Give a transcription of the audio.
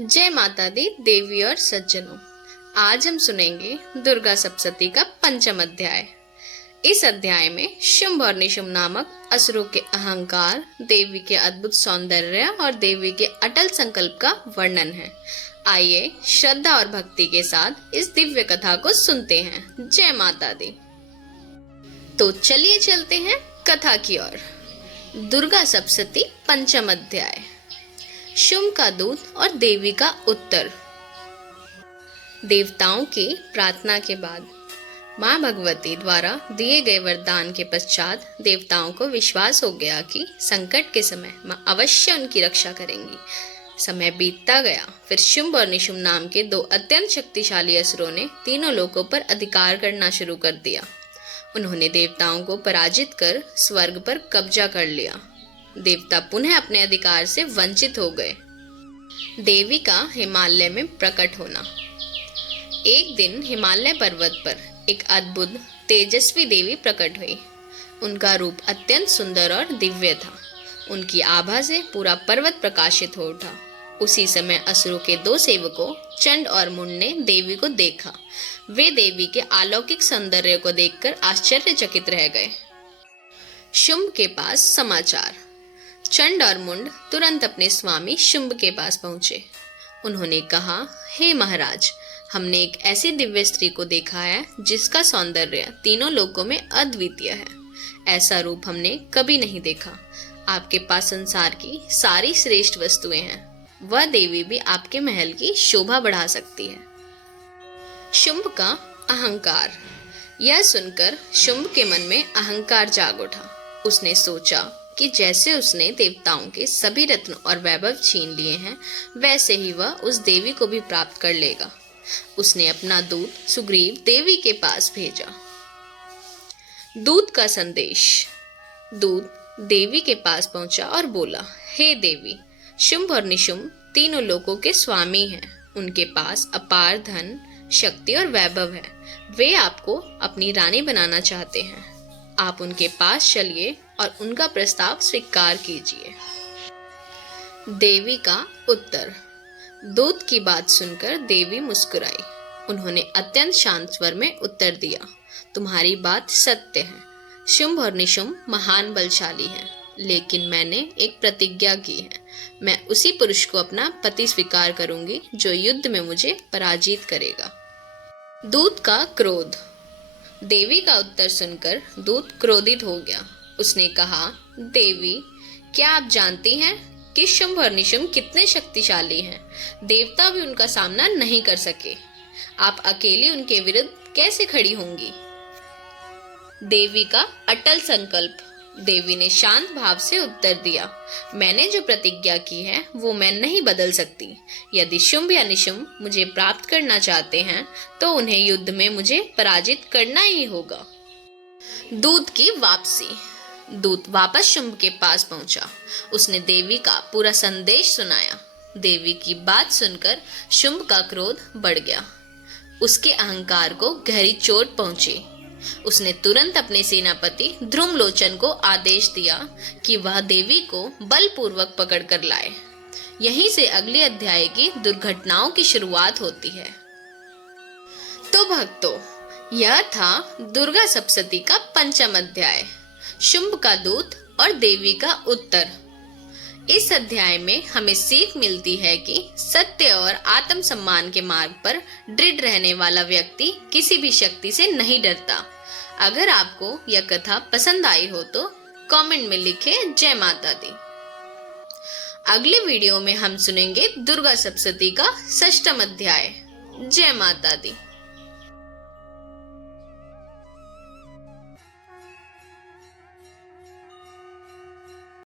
जय माता दी देवी और सज्जनों। आज हम सुनेंगे दुर्गा सप्तशती का पंचम अध्याय। इस अध्याय में शुंभ और निशुंभ नामक असुरों के अहंकार, देवी के अद्भुत सौंदर्य और देवी के अटल संकल्प का वर्णन है। आइए श्रद्धा और भक्ति के साथ इस दिव्य कथा को सुनते हैं। जय माता दी। तो चलिए चलते हैं कथा की ओर। दुर्गा सप्तशती पंचम अध्याय। शुंभ का दूत और देवी का उत्तर। देवताओं की प्रार्थना के बाद मां भगवती द्वारा दिए गए वरदान के पश्चात देवताओं को विश्वास हो गया कि संकट के समय मां अवश्य उनकी रक्षा करेंगी। समय बीतता गया। फिर शुंभ और निशुंभ नाम के दो अत्यंत शक्तिशाली असुरों ने तीनों लोकों पर अधिकार करना शुरू कर दिया। उन्होंने देवताओं को पराजित कर स्वर्ग पर कब्जा कर लिया। देवता पुनः अपने अधिकार से वंचित हो गए। देवी का हिमालय में प्रकट होना। एक दिन हिमालय पर्वत पर एक अद्भुत तेजस्वी देवी प्रकट हुई। उनका रूप अत्यंत सुंदर और दिव्य था। उनकी आभा से पूरा पर्वत प्रकाशित हो उठा। उसी समय असुरों के दो सेवकों चंड और मुंड ने देवी को देखा। वे देवी के अलौकिक सौंदर्य को देखकर आश्चर्यचकित रह गए। शुंभ के पास समाचार। चंड और मुंड तुरंत अपने स्वामी शुंभ के पास पहुंचे। उन्होंने कहा, हे महाराज, हमने एक ऐसी दिव्य स्त्री को देखा है जिसका सौंदर्य तीनों लोकों में अद्वितीय है। ऐसा रूप हमने कभी नहीं देखा। आपके पास संसार की सारी श्रेष्ठ वस्तुएं हैं। वह देवी भी आपके महल की शोभा बढ़ा सकती है। शुंभ का अहंकार। यह सुनकर शुंभ के मन में अहंकार जाग उठा। उसने सोचा कि जैसे उसने देवताओं के सभी रत्न और वैभव छीन लिए हैं, वैसे ही वह उस देवी को भी प्राप्त कर लेगा। उसने अपना दूत सुग्रीव देवी के पास भेजा। दूत का संदेश। दूत देवी के पास पहुंचा और बोला, हे देवी, शुंभ और निशुंभ तीनों लोकों के स्वामी हैं। उनके पास अपार धन, शक्ति और वैभव है। वे आपको अपनी रानी बनाना चाहते हैं। आप उनके पास चलिए और उनका प्रस्ताव स्वीकार कीजिए। देवी का उत्तर। दूत की बात सुनकर देवी मुस्कुराई। उन्होंने अत्यंत शांत स्वर में उत्तर दिया, तुम्हारी बात सत्य है। शुंभ और निशुंभ महान बलशाली हैं, लेकिन मैंने एक प्रतिज्ञा की है। मैं उसी पुरुष को अपना पति स्वीकार करूंगी जो युद्ध में मुझे पराजित करेगा। दूत का क्रोध। देवी का उत्तर सुनकर दूत क्रोधित हो गया। उसने कहा, देवी, क्या आप जानती हैं कि शुंभ और निशुंभ कितने शक्तिशाली हैं? देवता भी उनका सामना नहीं कर सके। आप अकेली उनके विरुद्ध कैसे खड़ी होंगी? देवी का अटल संकल्प। देवी ने शांत भाव से उत्तर दिया, मैंने जो प्रतिज्ञा की है वो मैं नहीं बदल सकती। यदि शुंभ या निशुंभ मुझे प्राप्त करना चाहते हैं तो उन्हें युद्ध में मुझे पराजित करना ही होगा। दूत की वापसी। दूत वापस शुंभ के पास पहुंचा। उसने देवी का पूरा संदेश सुनाया। देवी की बात सुनकर शुंभ का क्रोध बढ़ गया। उसके अहंकार को गहरी चोट पहुंची। उसने तुरंत अपने सेनापति ध्रुमलोचन को आदेश दिया कि वह देवी को बलपूर्वक पकड़ कर लाए। यहीं से अगले अध्याय की दुर्घटनाओं की शुरुआत होती है। तो भक्तों, यह था दुर्गा सप्तशती का पंचम अध्याय, शुंभ का दूत और देवी का उत्तर। इस अध्याय में हमें सीख मिलती है कि सत्य और आत्मसम्मान के मार्ग पर दृढ़ रहने वाला व्यक्ति किसी भी शक्ति से नहीं डरता। अगर आपको यह कथा पसंद आई हो तो कमेंट में लिखें जय माता दी। अगले वीडियो में हम सुनेंगे दुर्गा सप्तशती का षष्ठम अध्याय। जय माता दी।